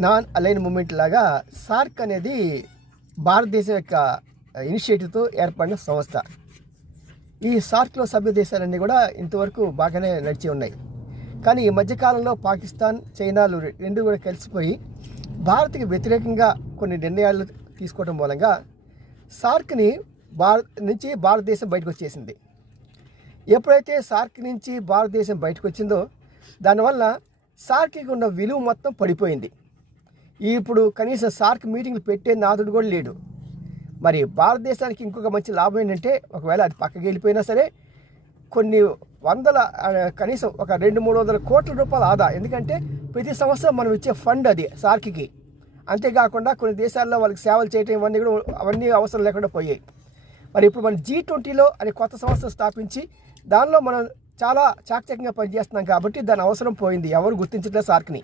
Non align moment లాగా SAARC అనేది భారతదేశం యొక్క ఇనిషియేటివ్తో ఏర్పడిన సంస్థ. ఈ సార్క్లో సభ్య దేశాలన్నీ కూడా ఇంతవరకు బాగానే నడిచి ఉన్నాయి. కానీ ఈ మధ్యకాలంలో పాకిస్తాన్, చైనాలు రెండు కూడా కలిసిపోయి భారత్కి వ్యతిరేకంగా కొన్ని నిర్ణయాలు తీసుకోవడం మూలంగా సార్క్ని నుంచి భారతదేశం బయటకు వచ్చేసింది. ఎప్పుడైతే సార్క్ నుంచి భారతదేశం బయటకు వచ్చిందో దానివల్ల సార్క్కి ఉన్న విలువ మొత్తం పడిపోయింది. ఇప్పుడు కనీసం సార్క్ మీటింగ్లు పెట్టే నాదుడు కూడా లేడు. మరి భారతదేశానికి ఇంకొక మంచి లాభం ఏంటంటే, ఒకవేళ అది పక్కకి వెళ్ళిపోయినా సరే కొన్ని వందల కనీసం ఒక 200-300 కోట్ల రూపాయల ఆదా. ఎందుకంటే ప్రతి సంవత్సరం మనం ఇచ్చే ఫండ్ అది సార్క్కి. అంతేకాకుండా కొన్ని దేశాల్లో వాళ్ళకి సేవలు చేయటం ఇవన్నీ కూడా అవన్నీ అవసరం లేకుండా పోయాయి. మరి ఇప్పుడు మనం G20లో అనే కొత్త సంస్థ స్థాపించి దానిలో మనం చాలా చాకచక్యంగా పనిచేస్తున్నాం కాబట్టి దాని అవసరం పోయింది. ఎవరు గుర్తించట్లేదు సార్క్ని.